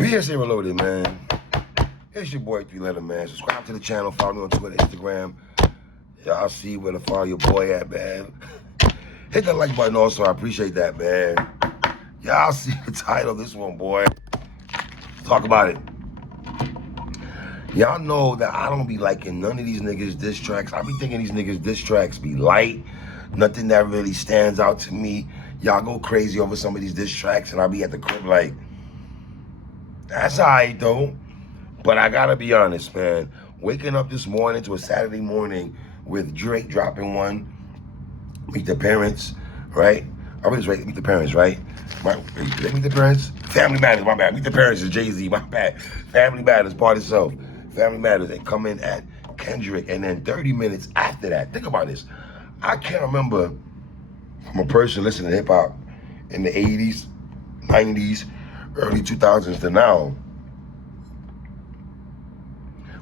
PSA Reloaded, man. It's your boy 3 Letter, man. Subscribe to the channel. Follow me on Twitter, Instagram. Y'all see where to follow your boy at, man. Hit that like button also. I appreciate that, man. Y'all see the title of this one, boy. Talk about it. Y'all know that I don't be liking none of these niggas diss tracks. I be thinking these niggas diss tracks be light. Nothing that really stands out to me. Y'all go crazy over some of these diss tracks and I be at the crib like, that's alright though. But I gotta be honest, man. Waking up this morning to a Saturday morning with Drake dropping one, Meet the Parents, right? I was right, Meet the Parents, right? Did they Meet the Parents? Family Matters, my bad. Meet the Parents is Jay-Z, my bad. Family Matters, part itself. Family Matters, they come in at Kendrick, and then 30 minutes after that, think about this. I can't remember from a person listening to hip hop in the 80s, 90s, early 2000s to now,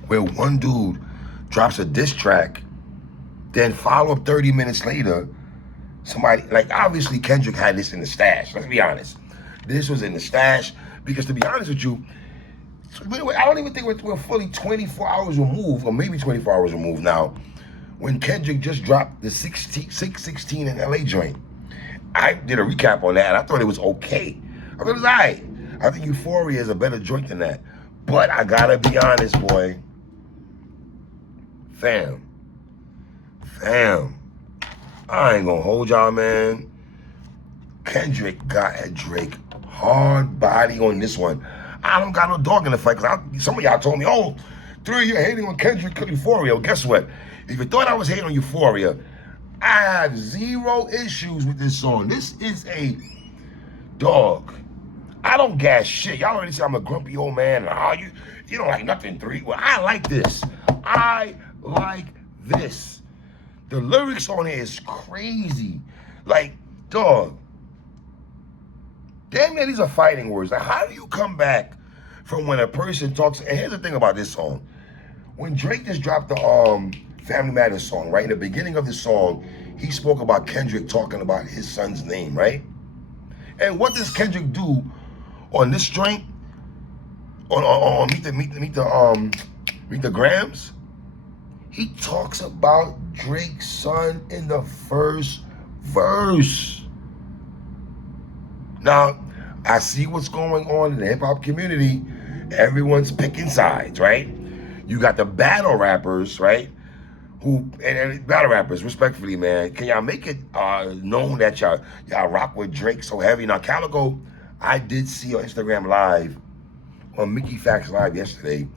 where one dude drops a diss track, then follow up 30 minutes later, somebody, like obviously Kendrick had this in the stash, let's be honest. This was in the stash, because to be honest with you, I don't even think we're fully 24 hours removed, or maybe 24 hours removed now, when Kendrick just dropped the 616 in LA joint. I did a recap on that, and I thought it was okay. I thought it was all right. I think Euphoria is a better joint than that. But I gotta be honest, boy. Fam, I ain't gonna hold y'all, man. Kendrick got at Drake hard body on this one. I don't got no dog in the fight, because some of y'all told me, oh, 3, you're hating on Kendrick Euphoria. Well, guess what? If you thought I was hating on Euphoria, I have 0 issues with this song. This is a dog. I don't gas shit. Y'all already say I'm a grumpy old man. And, you don't like nothing, 3. Well, I like this. I like this. The lyrics on it is crazy. Like, dog. Damn near these are fighting words. Like, how do you come back from when a person talks? And here's the thing about this song. When Drake just dropped the Family Matters song, right? In the beginning of the song, he spoke about Kendrick talking about his son's name, right? And what does Kendrick do on this joint? On Meet the Grams? He talks about Drake's son in the first verse. Now, I see what's going on in the hip-hop community. Everyone's picking sides, right? You got the battle rappers, right? And battle rappers, respectfully, man, can y'all make it known that y'all rock with Drake so heavy? Now, Calico, I did see on Instagram Live, on Mickey Facts Live yesterday,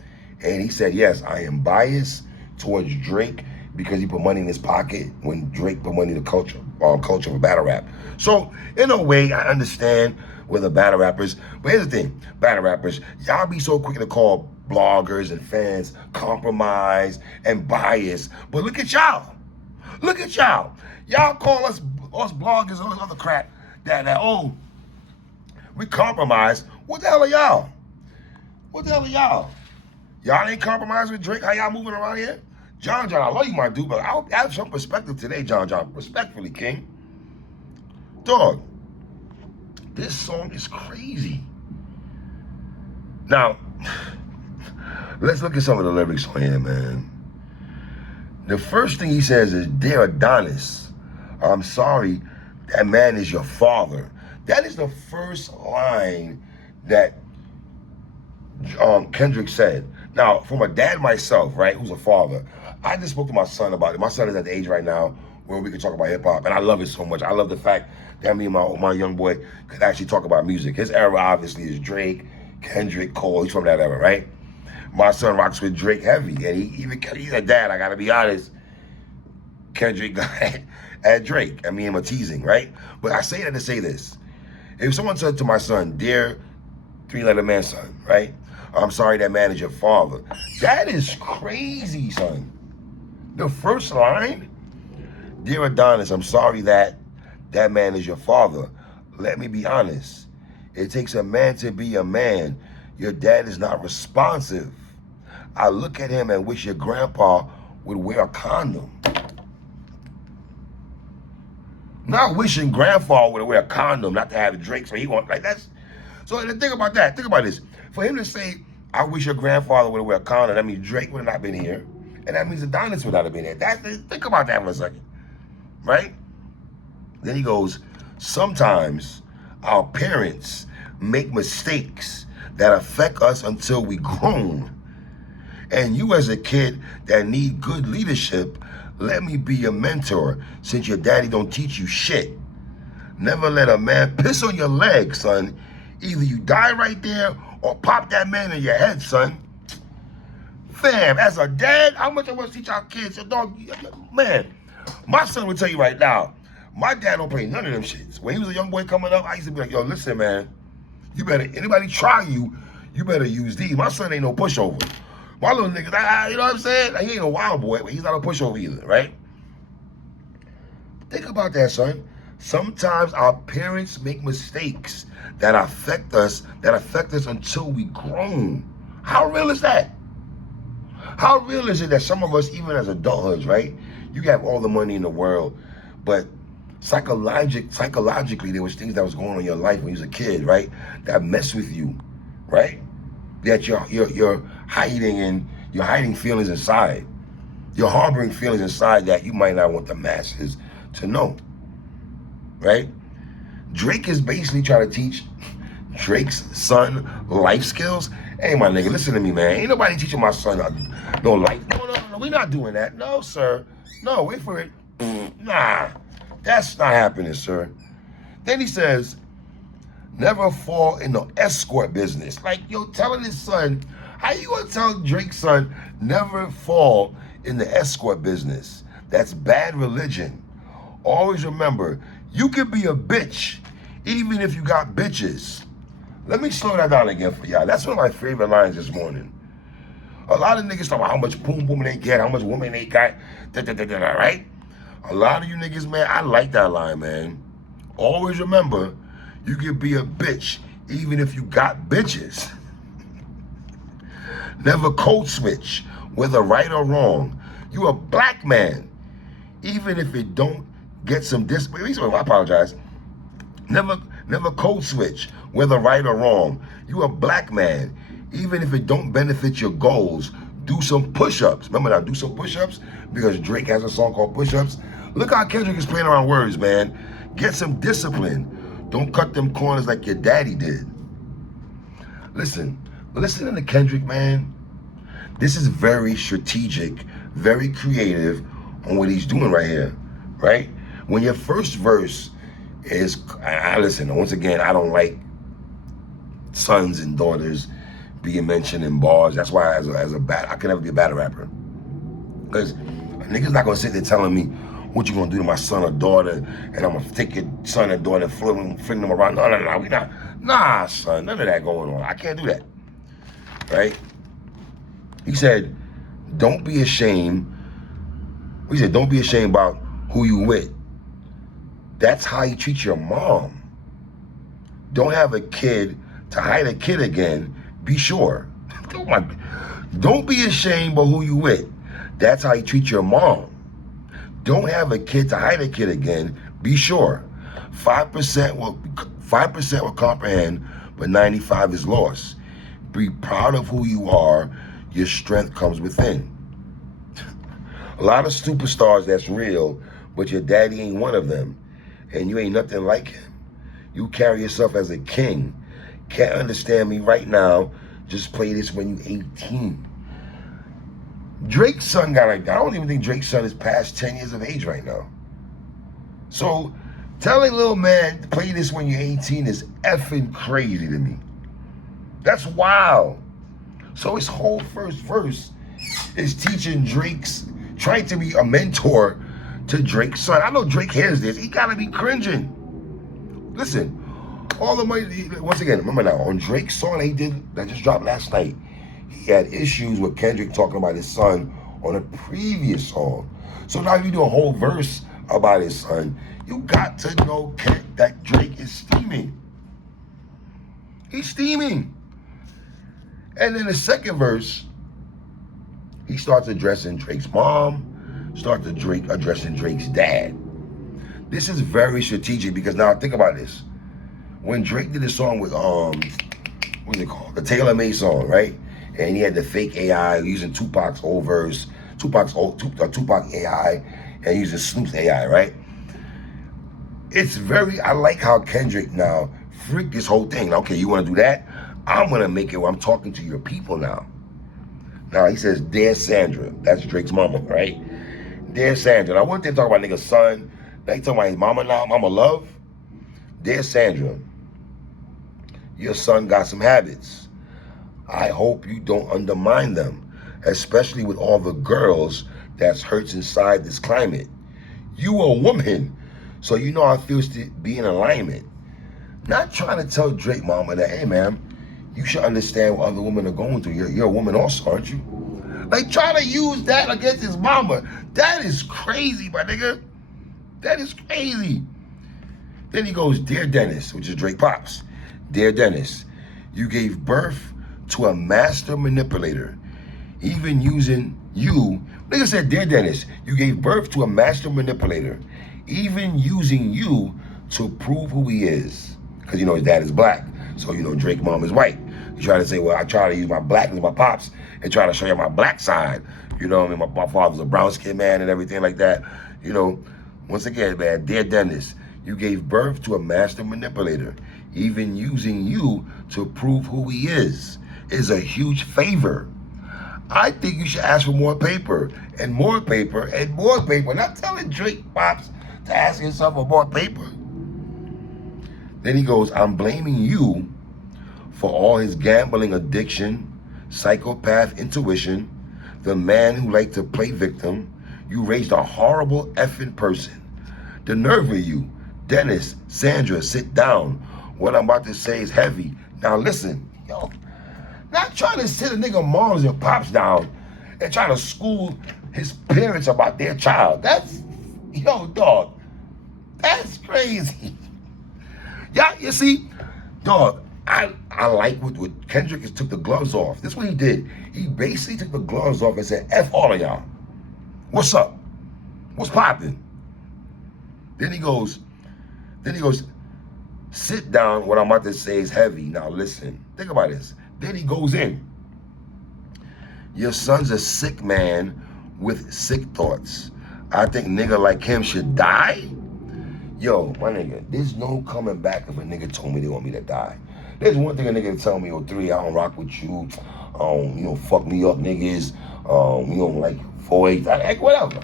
and he said, yes, I am biased towards Drake because he put money in his pocket when Drake put money in the culture of battle rap. So, in a way, I understand with the battle rappers. But here's the thing, battle rappers, y'all be so quick to call bloggers and fans compromised and biased. But look at y'all. Look at y'all. Y'all call us bloggers and all this other crap that oh, we compromised. What the hell are y'all? What the hell are y'all? Y'all ain't compromised with Drake? How y'all moving around here? John, I love you, my dude, but I'll have some perspective today, John. Respectfully, King. Dog, this song is crazy. Now, let's look at some of the lyrics on here, man. The first thing he says is, "Dear Adonis, I'm sorry, that man is your father." That is the first line that Kendrick said. Now, from a dad myself, right, who's a father, I just spoke to my son about it. My son is at the age right now where we can talk about hip hop, and I love it so much. I love the fact that me and my young boy could actually talk about music. His era obviously is Drake, Kendrick, Cole. He's from that era, right? My son rocks with Drake heavy, and he's a dad. I gotta be honest. Kendrick got at Drake. I mean, I'm teasing, right? But I say that to say this: if someone said to my son, "Dear 3-letter man, son," right? I'm sorry, that man is your father. That is crazy, son. The first line, "Dear Adonis, I'm sorry that man is your father. Let me be honest. It takes a man to be a man. Your dad is not responsive. I look at him and wish your grandpa would wear a condom." Not wishing grandpa would wear a condom, not to have a Drake, so he want, like, that's, so the thing about that, think about this. For him to say, I wish your grandfather would have wear a condom, that means Drake would have not been here. And that means Adonis would not have been here. Think about that for a second, right? Then he goes, sometimes our parents make mistakes that affect us until we grown. And you as a kid that need good leadership, let me be your mentor since your daddy don't teach you shit. Never let a man piss on your leg, son. Either you die right there or pop that man in your head, son. Fam, as a dad, how much I want to teach our kids? So dog, man, my son will tell you right now, my dad don't play none of them shits. When he was a young boy coming up, I used to be like, yo, listen, man, you better, anybody try you, you better use these. My son ain't no pushover. My little nigga, you know what I'm saying? He ain't a wild boy, but he's not a pushover either, right? Think about that, son. Sometimes our parents make mistakes that affect us until we grown. How real is that? How real is it that some of us, even as adulthoods, right? You have all the money in the world, but psychologically, there was things that was going on in your life when you was a kid, right? That mess with you, right? That you're hiding, and you're hiding feelings inside. You're harboring feelings inside that you might not want the masses to know, right? Drake is basically trying to teach Drake's son life skills. Hey, my nigga, listen to me, man. Ain't nobody teaching my son no life. No, we're not doing that. No, sir. No, wait for it. Nah, that's not happening, sir. Then he says, never fall in the escort business. Like, yo, telling his son, how you gonna tell Drake's son, never fall in the escort business? That's bad religion. Always remember, you can be a bitch even if you got bitches. Let me slow that down again for y'all. That's one of my favorite lines this morning. A lot of niggas talk about how much boom boom they get, how much women they got, right? A lot of you niggas, man, I like that line, man. Always remember, you can be a bitch even if you got bitches. Never code switch, whether right or wrong. You a black man, even if it don't get some I apologize. Never code switch, whether right or wrong. You a black man, even if it don't benefit your goals. Do some push-ups. Remember now, do some push-ups, because Drake has a song called Push-Ups. Look how Kendrick is playing around words, man. Get some discipline. Don't cut them corners like your daddy did. Listening to Kendrick, man, this is very strategic, very creative on what he's doing right here, right? When your first verse is, listen, once again, I don't like sons and daughters being mentioned in bars. That's why I can never be a battle rapper. Because a nigga's not gonna sit there telling me what you gonna do to my son or daughter, and I'm gonna take your son or daughter and fling them around. No, we not. Nah, son, none of that going on. I can't do that, right? He said, don't be ashamed. He said, don't be ashamed about who you with. That's how you treat your mom. Don't have a kid to hide a kid again. Be sure. Don't be ashamed about who you with. That's how you treat your mom. Don't have a kid to hide a kid again. Be sure. 5% will comprehend, but 95 is lost. Be proud of who you are. Your strength comes within. A lot of superstars that's real, but your daddy ain't one of them. And you ain't nothing like him. You carry yourself as a king. Can't understand me right now. Just play this when you 18. Drake's son got like that. I don't even think Drake's son is past 10 years of age right now. So telling little man to play this when you're 18 is effing crazy to me. That's wild. So his whole first verse is teaching trying to be a mentor to Drake's son. I know Drake hears this. He gotta be cringing. Listen, all the money, once again, remember now, on Drake's song that just dropped last night, he had issues with Kendrick talking about his son on a previous song. So now if you do a whole verse about his son, you got to know that Drake is steaming. He's steaming. And then the second verse, he starts addressing Drake's mom, starts addressing Drake's dad. This is very strategic because now think about this. When Drake did his song with what's it called? The Taylor Made song, right? And he had the fake AI using Tupac's old verse, Tupac AI, and using Snoop's AI, right? It's very, I like how Kendrick now freaked this whole thing. Okay, you want to do that? I'm going to make it where I'm talking to your people now. Now, he says, Dear Sandra. That's Drake's mama, right? Dear Sandra. Now, one thing talk about nigga's son. Now, he talking about his mama now, Mama Love. Dear Sandra, your son got some habits. I hope you don't undermine them, especially with all the girls that's hurts inside this climate. You a woman, so you know how it feels to be in alignment. Not trying to tell Drake mama that, hey, man, you should understand what other women are going through. You're a woman also, aren't you? Like, trying to use that against his mama. That is crazy, my nigga. That is crazy. Then he goes, Dear Dennis, which is Drake Pops. Dear Dennis, you gave birth to a master manipulator, even using you. Nigga said, Dear Dennis, you gave birth to a master manipulator, even using you to prove who he is. Because, you know, his dad is black. So, you know, Drake mom is white. You try to say, well, I try to use my blackness, my pops, and try to show you my black side. You know what I mean? My father's a brown skinned man and everything like that. You know, once again, man, Dear Dennis, you gave birth to a master manipulator, even using you to prove who he is a huge favor. I think you should ask for more paper and more paper and more paper. Not telling Drake Pops to ask himself for more paper. Then he goes, I'm blaming you for all his gambling addiction, psychopath intuition, the man who liked to play victim. You raised a horrible effing person. The nerve of you. Dennis, Sandra, sit down. What I'm about to say is heavy. Now listen, yo. Not trying to sit a nigga moms and pops down and trying to school his parents about their child. That's, yo, dog, that's crazy. Yeah, you see, dog, I like what Kendrick took the gloves off. This is what he did. He basically took the gloves off and said, F all of y'all. What's up? What's popping? Then he goes, sit down. What I'm about to say is heavy. Now listen, think about this. Then he goes in. Your son's a sick man with sick thoughts. I think nigga like him should die. Yo, my nigga, there's no coming back if a nigga told me they want me to die. There's one thing a nigga tell me, 3, I don't rock with you. You don't fuck me up, niggas. You don't like 4-8, like whatever.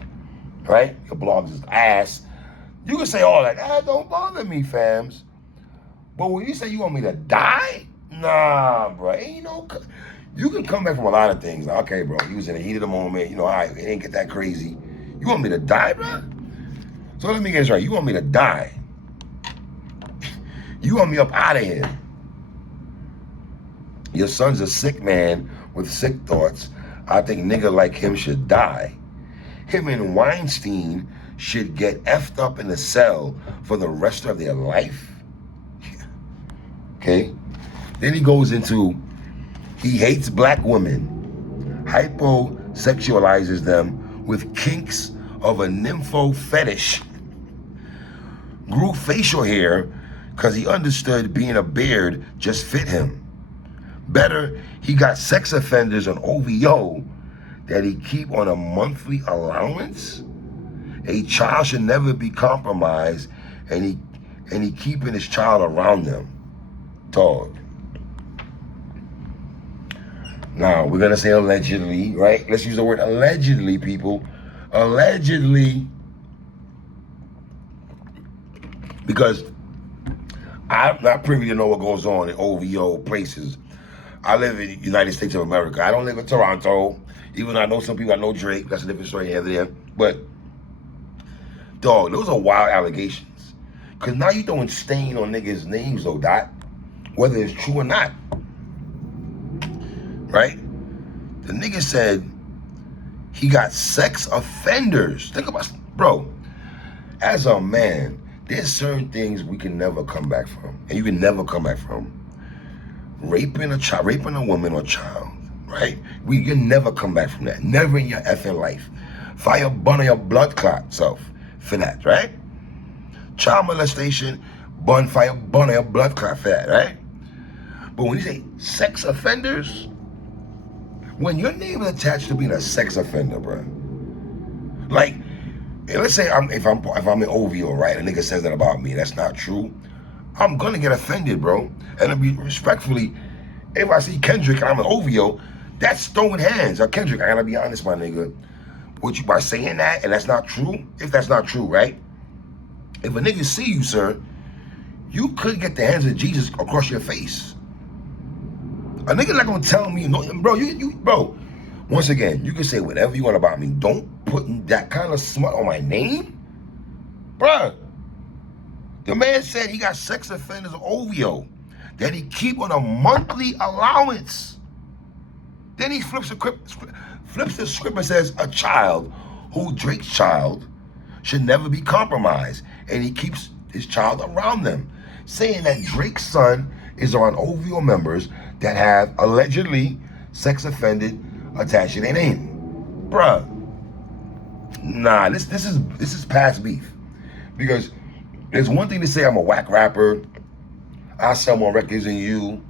Right? Your blog's is ass. You can say all that. That don't bother me, fams. But when you say you want me to die, nah, bro. Ain't no. You can come back from a lot of things. Like, okay, bro, you was in the heat of the moment. You know, all right, it ain't get that crazy. You want me to die, bro? So let me get this right. You want me to die? You want me up out of here? Your son's a sick man with sick thoughts. I think nigga like him should die. Him and Weinstein should get effed up in the cell for the rest of their life. Okay? Then he goes into, he hates black women, hyposexualizes them with kinks of a nympho fetish, grew facial hair because he understood being a beard just fit him. Better, he got sex offenders on OVO that he keep on a monthly allowance. A child should never be compromised, and he keeping his child around them. Dog. Now, we're gonna say allegedly, right? Let's use the word allegedly, people. Allegedly. Because I'm not privy to know what goes on in OVO places. I live in the United States of America. I don't live in Toronto. Even though I know some people, I know Drake. That's a different story over there. But, dog, those are wild allegations. Because now you throwing stain on niggas' names, though, Dot. Whether it's true or not. Right? The nigga said he got sex offenders. Think about, bro, as a man, there's certain things we can never come back from. And you can never come back from. Raping a child, raping a woman or child, right? We can never come back from that. Never in your effing life. Fire burn your blood clot self for that, right? Child molestation, fire burn your blood clot for that, right? But when you say sex offenders, when your name is attached to being a sex offender, bro, like, let's say if I'm in OVO, right? A nigga says that about me, that's not true. I'm gonna get offended, bro. And to be respectfully, if I see Kendrick and I'm an OVO, that's throwing hands. Kendrick, I gotta be honest, my nigga. What you by saying that, and that's not true? If that's not true, right? If a nigga see you, sir, you could get the hands of Jesus across your face. A nigga not gonna tell me, no, bro, bro. Once again, you can say whatever you want about me. Don't put that kind of smut on my name, bruh. The man said he got sex offenders OVO that he keep on a monthly allowance. Then he flips the script and says a child who Drake's child should never be compromised, and he keeps his child around them, saying that Drake's son is on OVO members that have allegedly sex offended attached to their name. Bruh. Nah, this is past beef. Because there's one thing to say I'm a whack rapper, I sell more records than you,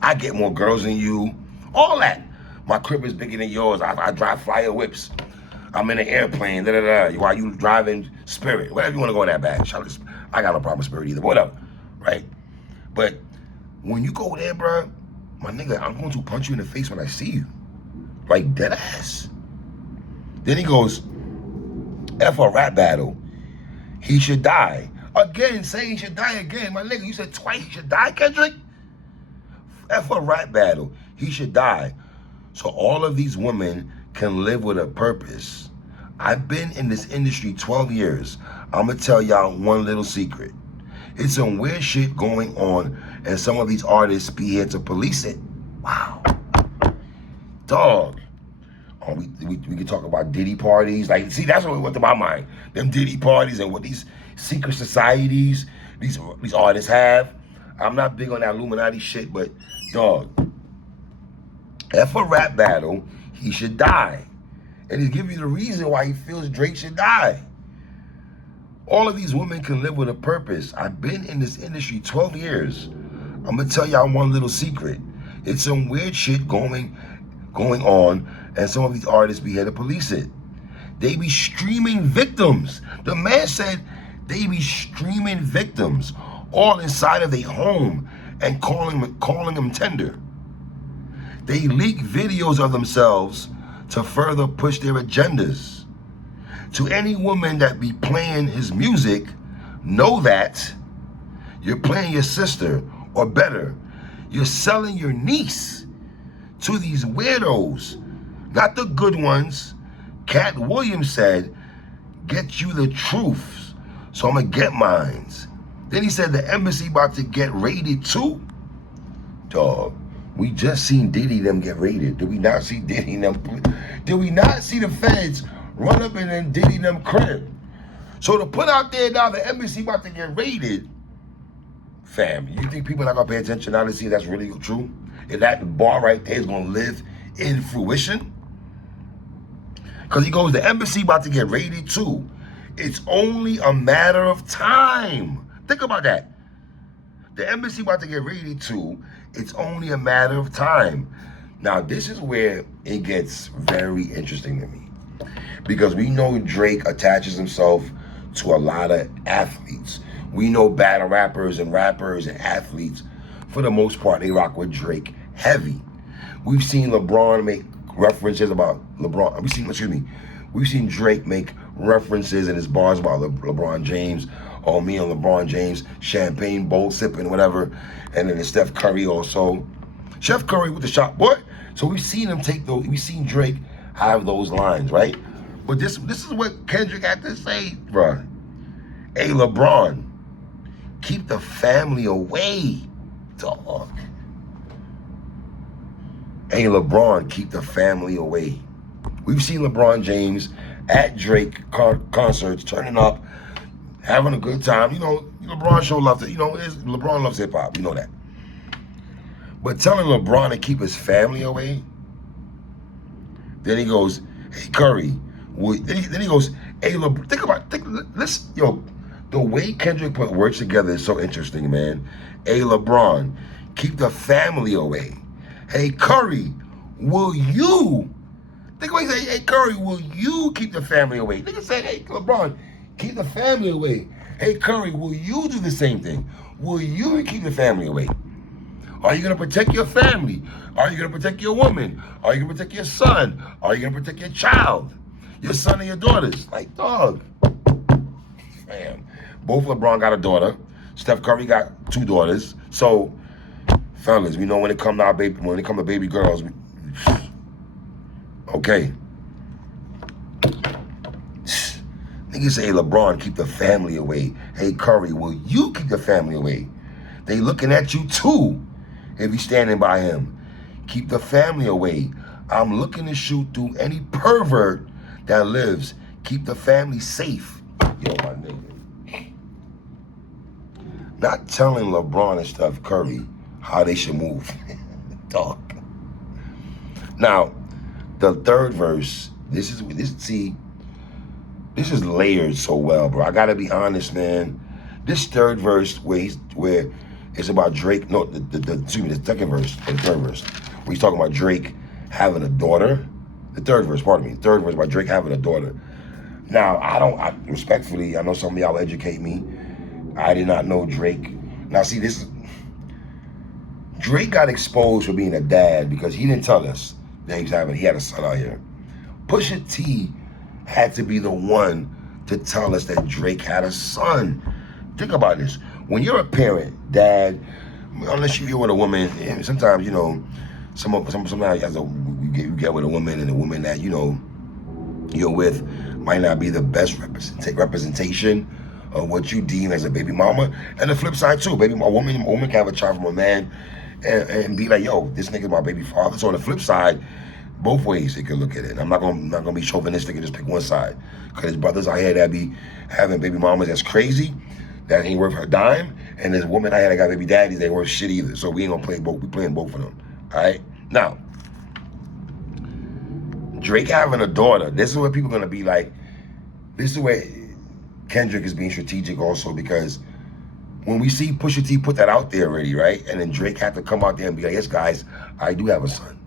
I get more girls than you, all that. My crib is bigger than yours, I drive flyer whips, I'm in an airplane, while you driving Spirit, whatever you want to go in that bag. I got no problem with Spirit either, but whatever, right? But when you go there, bro, my nigga, I'm going to punch you in the face when I see you. Like, dead ass. Then he goes, F a rap battle, he should die. Again, saying he should die again. My nigga, you said twice he should die, Kendrick? F a rap battle, he should die. So all of these women can live with a purpose. I've been in this industry 12 years. I'm gonna tell y'all one little secret. It's some weird shit going on, and some of these artists be here to police it. Wow. Dog. Oh, we can talk about Diddy parties. Like, see, that's what went to my mind. Them Diddy parties and what these secret societies these artists have. I'm not big on that Illuminati shit, but dog, F a rap battle, he should die. And he's giving you the reason why he feels Drake should die. All of these women can live with a purpose. I've been in this industry 12 years. I'm gonna tell y'all one little secret. It's some weird shit going on, and some of these artists be here to police it. They be streaming victims. The man said they be streaming victims all inside of their home and calling them tender. They leak videos of themselves to further push their agendas. To any woman that be playing his music, know that you're playing your sister, or better, you're selling your niece to these weirdos, not the good ones. Cat Williams said, get you the truth, so I'm gonna get mines. Then he said the embassy about to get raided too. Dog, we just seen Diddy them get raided. Did we not see Diddy them? Did we not see the feds run up in and Diddy them crib? So to put out there now the embassy about to get raided, fam, you think people not gonna pay attention now to see if that's really true? If that bar right there is gonna live in fruition? Because he goes, the embassy about to get raided too. It's only a matter of time. Think about that. The embassy about to get raided too. It's only a matter of time. Now, this is where it gets very interesting to me. Because we know Drake attaches himself to a lot of athletes. We know battle rappers and athletes, for the most part, they rock with Drake heavy. We've seen LeBron make references about we've seen Drake make references in his bars about LeBron James, or me and LeBron James, champagne bowl sipping, whatever. And then Steph Curry also. Chef Curry with the shot, boy. So we've seen him take those, we've seen Drake have those lines, right? But this is what Kendrick had to say, bruh. Hey, LeBron, keep the family away, dog. Hey, LeBron, keep the family away. We've seen LeBron James at Drake concerts, turning up, having a good time. You know, LeBron show love to, LeBron loves hip hop, you know that. But telling LeBron to keep his family away, then he goes, hey, Curry, then he goes, hey, LeBron, the way Kendrick put words together is so interesting, man. Hey, LeBron, keep the family away. Hey, Curry, will you? Think about it, say, hey, Curry, will you keep the family away? Nigga say, hey, LeBron, keep the family away. Hey, Curry, will you do the same thing? Will you keep the family away? Are you going to protect your family? Are you going to protect your woman? Are you going to protect your son? Are you going to protect your child? Your son and your daughters? Like, dog. Man. Both LeBron got a daughter. Steph Curry got 2 daughters. So, fellas, we know when it come to baby girls, okay. Niggas say, hey, LeBron, keep the family away. Hey, Curry, will you keep the family away? They looking at you too if you standing by him. Keep the family away. I'm looking to shoot through any pervert that lives. Keep the family safe. Yo, my nigga. Not telling LeBron and Steph Curry how they should move. Dog. Now, the third verse, this is layered so well, bro. I gotta be honest, man. This third verse where it's about Drake. No, the second verse or the third verse, where he's talking about Drake having a daughter. The third verse, pardon me. Third verse about Drake having a daughter. Now, I respectfully, I know some of y'all educate me. I did not know Drake. Now, see, Drake got exposed for being a dad because he didn't tell us that he had a son out here. Pusha T had to be the one to tell us that Drake had a son. Think about this. When you're a parent, dad, unless you're with a woman, and sometimes, you know, sometimes you get with a woman, and the woman that, you know, you're with might not be the best representation of what you deem as a baby mama. And the flip side too, a woman can have a child from a man and be like, yo, this nigga's my baby father. So on the flip side, both ways they could look at it. I'm not gonna be chauvinistic and just pick one side. Cause there's brothers out here that be having baby mamas that's crazy, that ain't worth her dime. And there's women out here that got baby daddies that ain't worth shit either. So we ain't gonna play both. We playing both of them. All right. Now, Drake having a daughter. This is where people are gonna be like. This is where Kendrick is being strategic also, because when we see Pusha T put that out there already, right? And then Drake had to come out there and be like, yes, guys, I do have a son.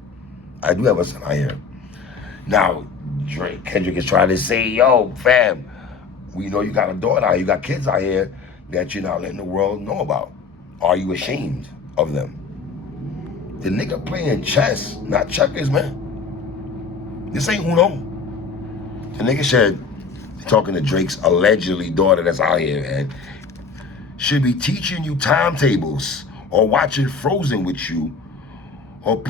I do have a son out here. Now, Kendrick is trying to say, yo, fam, we know you got a daughter out, you got kids out here that you're not letting the world know about. Are you ashamed of them? The nigga playing chess, not checkers, man. This ain't Uno. The nigga said, talking to Drake's allegedly daughter that's out here, and should be teaching you timetables or watching Frozen with you, or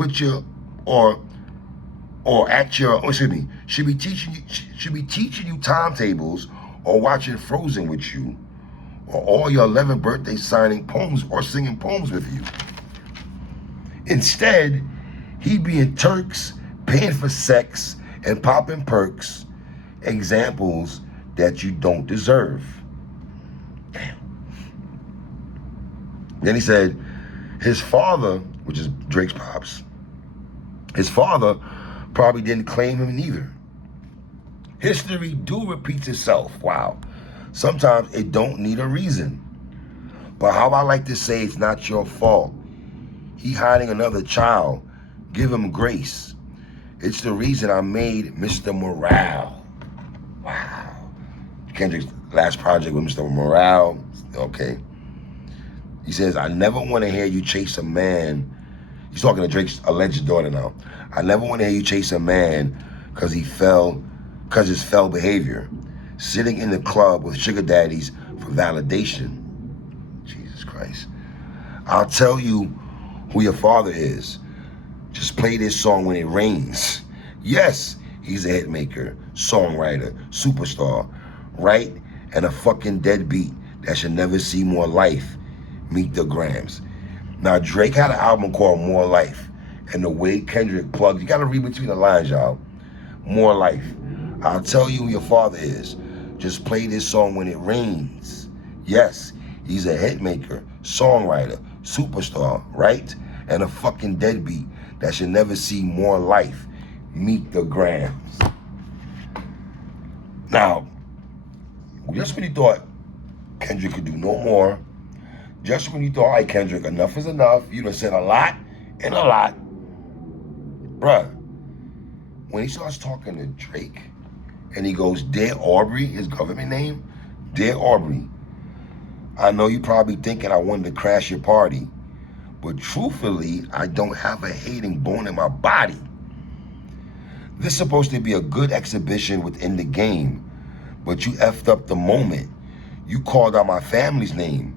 should be teaching you timetables or watching Frozen with you, or all your 11th birthday signing poems or singing poems with you. Instead, he being Turks, paying for sex and popping perks, examples that you don't deserve. Damn. Then he said, his father, which is Drake's pops, his father probably didn't claim him neither. History do repeats itself. Wow. Sometimes it don't need a reason. But how I like to say, it's not your fault. He hiding another child. Give him grace. It's the reason I made Mr. Morale. Wow. Kendrick's last project with Mr. Morale. Okay. He says, I never want to hear you chase a man. He's talking to Drake's alleged daughter now. I never want to hear you chase a man because his fell behavior. Sitting in the club with sugar daddies for validation. Jesus Christ. I'll tell you who your father is. Just play this song when it rains. Yes, he's a hit maker, songwriter, superstar, right? And a fucking deadbeat that should never see more life. Meet the Grams. Now, Drake had an album called More Life. And the way Kendrick plugged, you gotta read between the lines, y'all. More Life. I'll tell you who your father is. Just play this song when it rains. Yes, he's a hit maker, songwriter, superstar, right? And a fucking deadbeat that should never see more life. Meet the Grams. Now, just when he thought Kendrick could do no more Just when you thought, all right, Kendrick, enough is enough. You done said a lot and a lot. Bruh, when he starts talking to Drake and he goes, Dear Aubrey, his government name, Dear Aubrey, I know you probably thinking I wanted to crash your party, but truthfully, I don't have a hating bone in my body. This is supposed to be a good exhibition within the game, but you effed up the moment. You called out my family's name.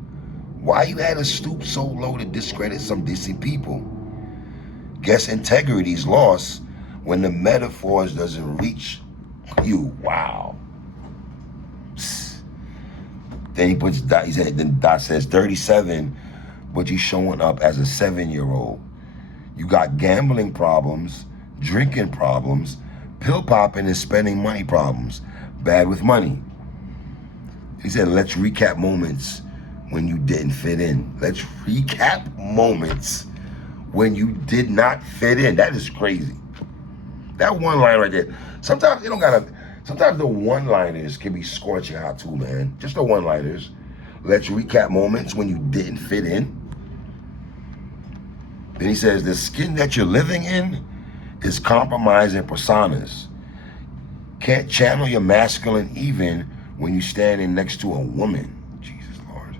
Why you had to stoop so low to discredit some decent people? Guess integrity's lost when the metaphors doesn't reach you. Wow. Psst. Then he puts dot, he said, then dot says 37, but you showing up as a 7-year-old. You got gambling problems, drinking problems, pill popping and spending money problems. Bad with money. He said, let's recap moments when you didn't fit in. Let's recap moments when you did not fit in. That is crazy. That one line right there. Sometimes you don't gotta, sometimes the one-liners can be scorching hot too, man. Just the one-liners. Let's recap moments when you didn't fit in. Then he says, the skin that you're living in is compromising personas. Can't channel your masculine even when you're standing next to a woman. Jesus Lord.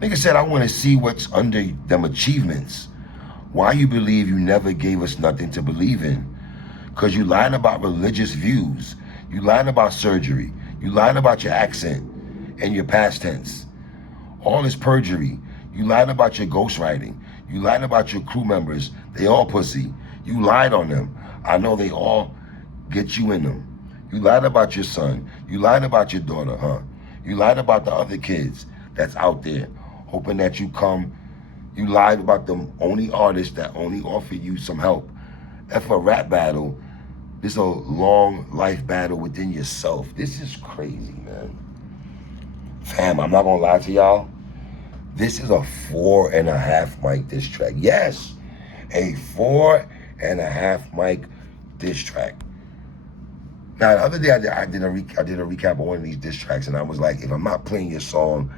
Nigga said, I want to see what's under them achievements. Why you believe you never gave us nothing to believe in? Because you lied about religious views. You lied about surgery. You lied about your accent and your past tense. All is perjury. You lied about your ghostwriting. You lied about your crew members. They all pussy. You lied on them. I know they all get you in them. You lied about your son. You lied about your daughter, huh? You lied about the other kids that's out there, hoping that you come. You lied about the only artist that only offered you some help. F a rap battle. This is a long life battle within yourself. This is crazy, man. Fam, I'm not gonna lie to y'all. This is a 4.5 mic diss track. Yes, a 4.5 mic diss track. Now, the other day I did a recap of one of these diss tracks, and I was like, if I'm not playing your song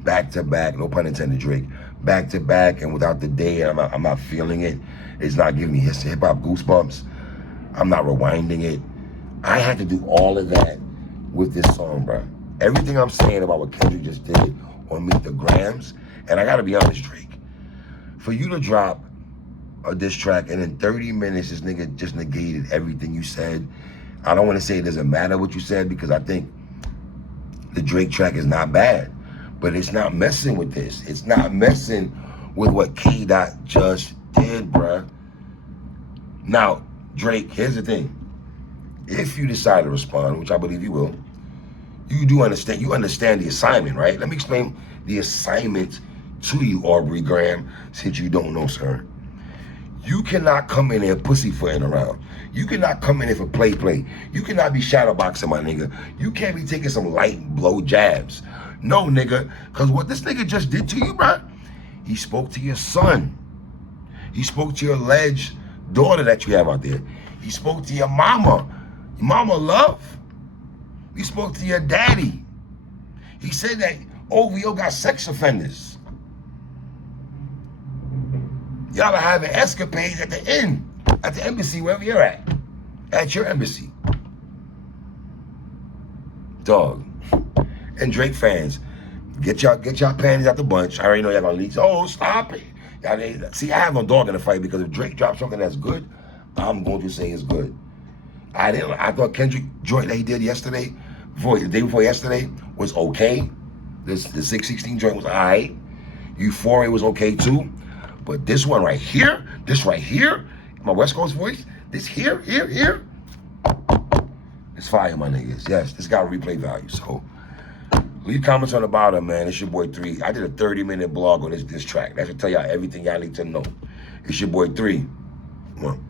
back to back, no pun intended, Drake, back to back, and without the day, I'm not feeling it, it's not giving me hip hop goosebumps, I'm not rewinding it. I had to do all of that with this song, bro. Everything I'm saying about what Kendrick just did on Meet the Grams, and I gotta be honest, Drake, for you to drop a diss track and in 30 minutes this nigga just negated everything you said. I don't want to say it doesn't matter what you said, because I think the Drake track is not bad, but it's not messing with this. It's not messing with what K. Dot just did, bruh. Now, Drake, here's the thing. If you decide to respond, which I believe you will, you do understand, you understand the assignment, right? Let me explain the assignment to you, Aubrey Graham, since you don't know, sir. You cannot come in there pussyfooting around. You cannot come in here for play. You cannot be shadowboxing, my nigga. You can't be taking some light blow jabs. No, nigga, because what this nigga just did to you, bro, he spoke to your son. He spoke to your alleged daughter that you have out there. He spoke to your mama love. He spoke to your daddy. He said that OVO got sex offenders. Y'all are having escapades at the inn, at the embassy, wherever you're at your embassy. Dog. And Drake fans, get y'all panties out the bunch. I already know y'all gonna leak. Oh, stop it. See, I have no dog in the fight, because if Drake drops something that's good, I'm going to say it's good. I thought Kendrick joint that he did yesterday, the day before yesterday, was okay. The 616 joint was all right. Euphoria was okay too. But this one right here, my West Coast voice, this here, it's fire, my niggas. Yes, this got replay value. So leave comments on the bottom, man. It's your boy 3. I did a 30-minute blog on this track. That should tell y'all everything y'all need to know. It's your boy 3. Come on.